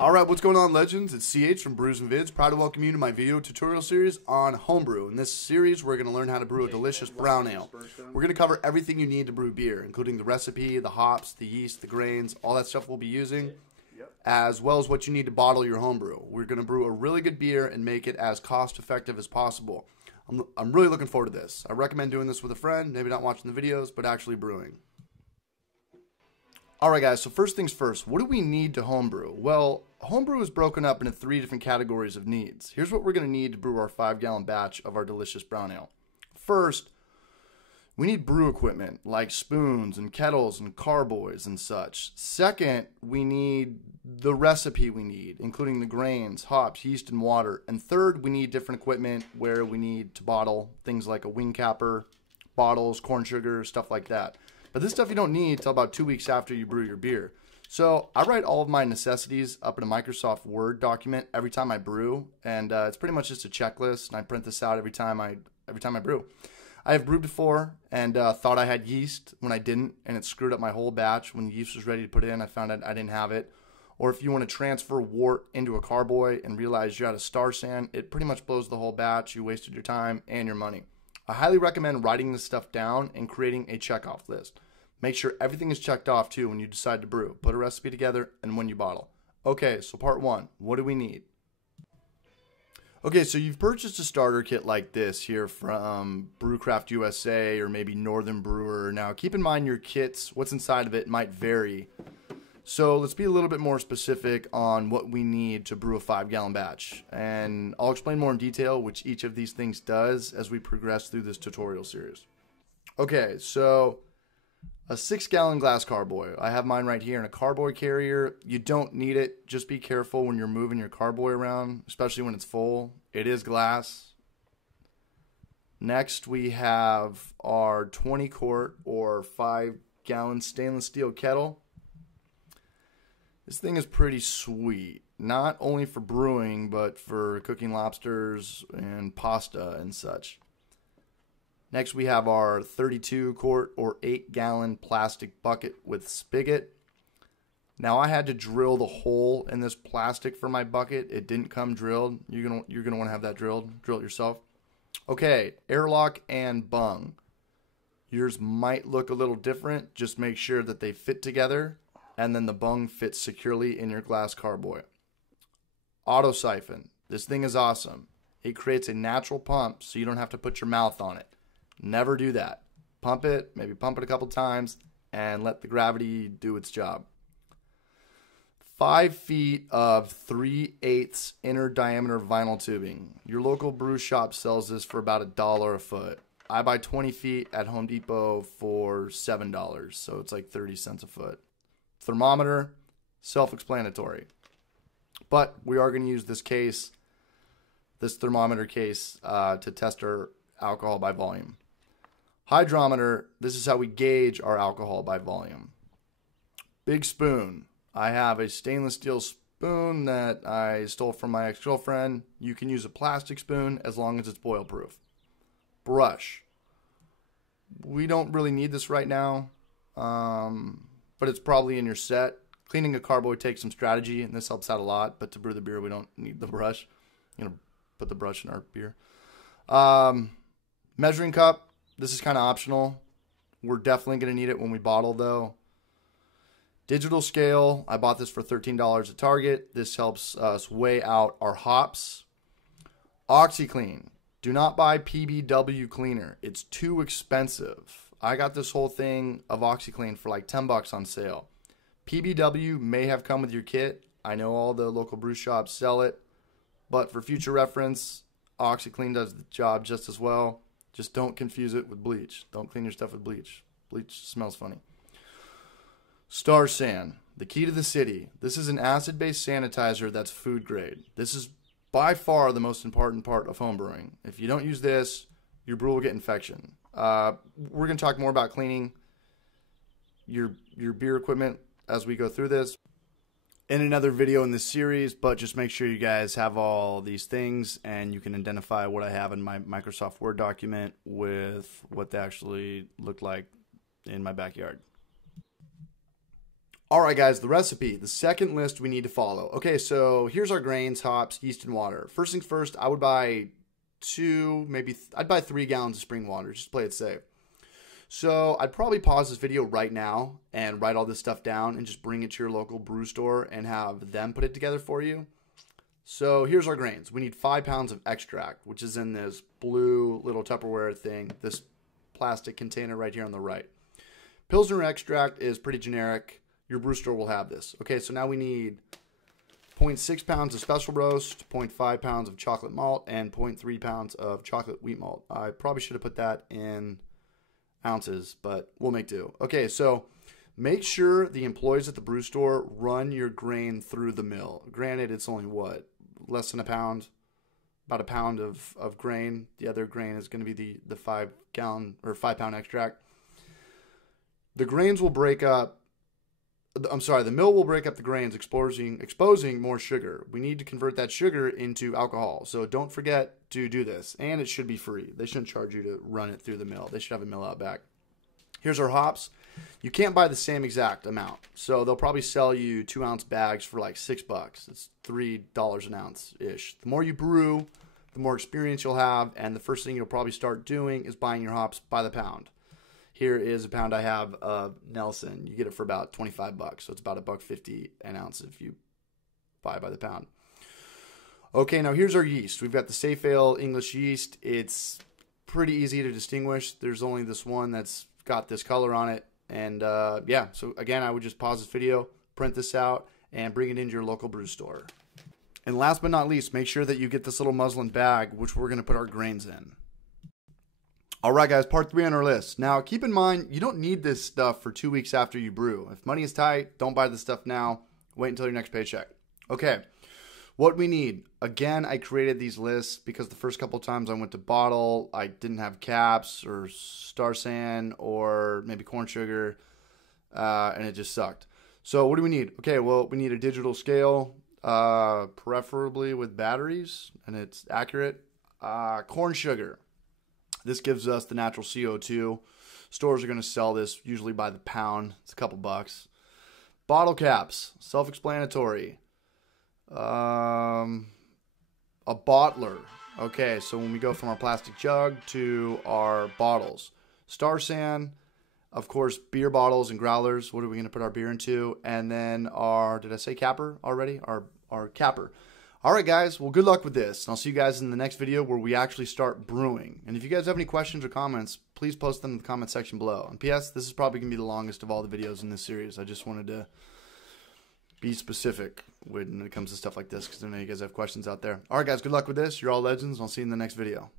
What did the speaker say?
Alright, what's going on, legends? It's CH from Brews and Vids, proud to welcome you to my video tutorial series on homebrew. In this series, we're going to learn how to brew a delicious brown ale. We're going to cover everything you need to brew beer, including the recipe, the hops, the yeast, the grains, all that stuff we'll be using, as well as what you need to bottle your homebrew. We're going to brew a really good beer and make it as cost-effective as possible. I'm really looking forward to this. I recommend doing this with a friend, maybe not watching the videos, but actually brewing. Alright guys, so first things first, what do we need to homebrew? Well, homebrew is broken up into 3 different categories of needs. Here's what we're going to need to brew our 5-gallon batch of our delicious brown ale. First, we need brew equipment like spoons and kettles and carboys and such. Second, we need the recipe we need, including the grains, hops, yeast, and water. And third, we need different equipment where we need to bottle things like a wing capper, bottles, corn sugar, stuff like that. But this stuff you don't need until about 2 weeks after you brew your beer. So I write all of my necessities up in a Microsoft Word document every time I brew, and it's pretty much just a checklist. And I print this out every time I brew. I have brewed before and thought I had yeast when I didn't, and it screwed up my whole batch. When the yeast was ready to put in, I found out I didn't have it. Or if you want to transfer wort into a carboy and realize you're out of star sand, it pretty much blows the whole batch. You wasted your time and your money. I highly recommend writing this stuff down and creating a checkoff list. Make sure everything is checked off too when you decide to brew. Put a recipe together and when you bottle. Okay, so part 1, what do we need? Okay, so you've purchased a starter kit like this here from Brewcraft USA or maybe Northern Brewer. Now keep in mind your kits, what's inside of it might vary. So let's be a little bit more specific on what we need to brew a 5-gallon batch. And I'll explain more in detail which each of these things does as we progress through this tutorial series. Okay, so a 6-gallon glass carboy. I have mine right here in a carboy carrier. You don't need it. Just be careful when you're moving your carboy around, especially when it's full. It is glass. Next, we have our 20-quart or 5-gallon stainless steel kettle. This thing is pretty sweet, not only for brewing, but for cooking lobsters and pasta and such. Next, we have our 32-quart or 8-gallon plastic bucket with spigot. Now, I had to drill the hole in this plastic for my bucket. It didn't come drilled. You're gonna want to have that drilled. Drill it yourself. Okay, airlock and bung. Yours might look a little different. Just make sure that they fit together, and then the bung fits securely in your glass carboy. Auto siphon. This thing is awesome. It creates a natural pump so you don't have to put your mouth on it. Never do that. Pump it, maybe pump it a couple times, and let the gravity do its job. 5 feet of 3/8 inner diameter vinyl tubing. Your local brew shop sells this for about $1 a foot. I buy 20 feet at Home Depot for $7, so it's like 30 cents a foot. Thermometer, self-explanatory. But we are going to use this thermometer case, to test our alcohol by volume. Hydrometer, this is how we gauge our alcohol by volume. Big spoon. I have a stainless steel spoon that I stole from my ex-girlfriend. You can use a plastic spoon as long as it's boil proof. Brush. We don't really need this right now, but it's probably in your set. Cleaning a carboy takes some strategy, and this helps out a lot, but to brew the beer, we don't need the brush. Put the brush in our beer. Measuring cup. This is kind of optional. We're definitely going to need it when we bottle, though. Digital scale. I bought this for $13 at Target. This helps us weigh out our hops. OxyClean. Do not buy PBW cleaner. It's too expensive. I got this whole thing of OxyClean for like $10 on sale. PBW may have come with your kit. I know all the local brew shops sell it. But for future reference, OxyClean does the job just as well. Just don't confuse it with bleach. Don't clean your stuff with bleach. Bleach smells funny. Star San, the key to the city. This is an acid-based sanitizer that's food grade. This is by far the most important part of homebrewing. If you don't use this, your brew will get infection. We're going to talk more about cleaning your beer equipment as we go through this in another video in this series, but just make sure you guys have all these things and you can identify what I have in my Microsoft Word document with what they actually look like in my backyard. All right, guys, the recipe, the second list we need to follow. Okay, so here's our grains, hops, yeast, and water. First things first, I would buy I'd buy 3 gallons of spring water, just to play it safe. So I'd probably pause this video right now and write all this stuff down and just bring it to your local brew store and have them put it together for you. So here's our grains. We need 5 pounds of extract, which is in this blue little Tupperware thing, this plastic container right here on the right. Pilsner extract is pretty generic. Your brew store will have this. Okay, so now we need 0.6 pounds of special roast, 0.5 pounds of chocolate malt, and 0.3 pounds of chocolate wheat malt. I probably should have put that in ounces, but we'll make do. Okay, so make sure the employees at the brew store run your grain through the mill. Granted, it's only what? Less than a pound? About a pound of grain. The other grain is going to be the 5 gallon or 5 pound extract. The grains will break up. The mill will break up the grains, exposing more sugar. We need to convert that sugar into alcohol. So don't forget to do this. And it should be free. They shouldn't charge you to run it through the mill. They should have a mill out back. Here's our hops. You can't buy the same exact amount. So they'll probably sell you 2-ounce bags for like $6. It's $3 an ounce-ish. The more you brew, the more experience you'll have. And the first thing you'll probably start doing is buying your hops by the pound. Here is a pound I have of Nelson. You get it for about 25 bucks. So it's about $1.50 an ounce if you buy by the pound. Okay, now here's our yeast. We've got the Safe Ale English yeast. It's pretty easy to distinguish. There's only this one that's got this color on it. And yeah, so again, I would just pause this video, print this out, and bring it into your local brew store. And last but not least, make sure that you get this little muslin bag, which we're going to put our grains in. All right, guys, part 3 on our list. Now, keep in mind, you don't need this stuff for 2 weeks after you brew. If money is tight, don't buy this stuff now. Wait until your next paycheck. Okay, what we need. Again, I created these lists because the first couple times I went to bottle, I didn't have caps or star san or maybe corn sugar, and it just sucked. So what do we need? Okay, well, we need a digital scale, preferably with batteries, and it's accurate. Corn sugar. This gives us the natural CO2. Stores are going to sell this usually by the pound. It's a couple bucks. Bottle caps, self-explanatory. A bottler. Okay, so when we go from our plastic jug to our bottles. Star san, of course, beer bottles and growlers. What are we going to put our beer into? And then our, did I say capper already? Our capper. All right, guys. Well, good luck with this. And I'll see you guys in the next video where we actually start brewing. And if you guys have any questions or comments, please post them in the comment section below. And P.S., this is probably going to be the longest of all the videos in this series. I just wanted to be specific when it comes to stuff like this because I know you guys have questions out there. All right, guys. Good luck with this. You're all legends. And I'll see you in the next video.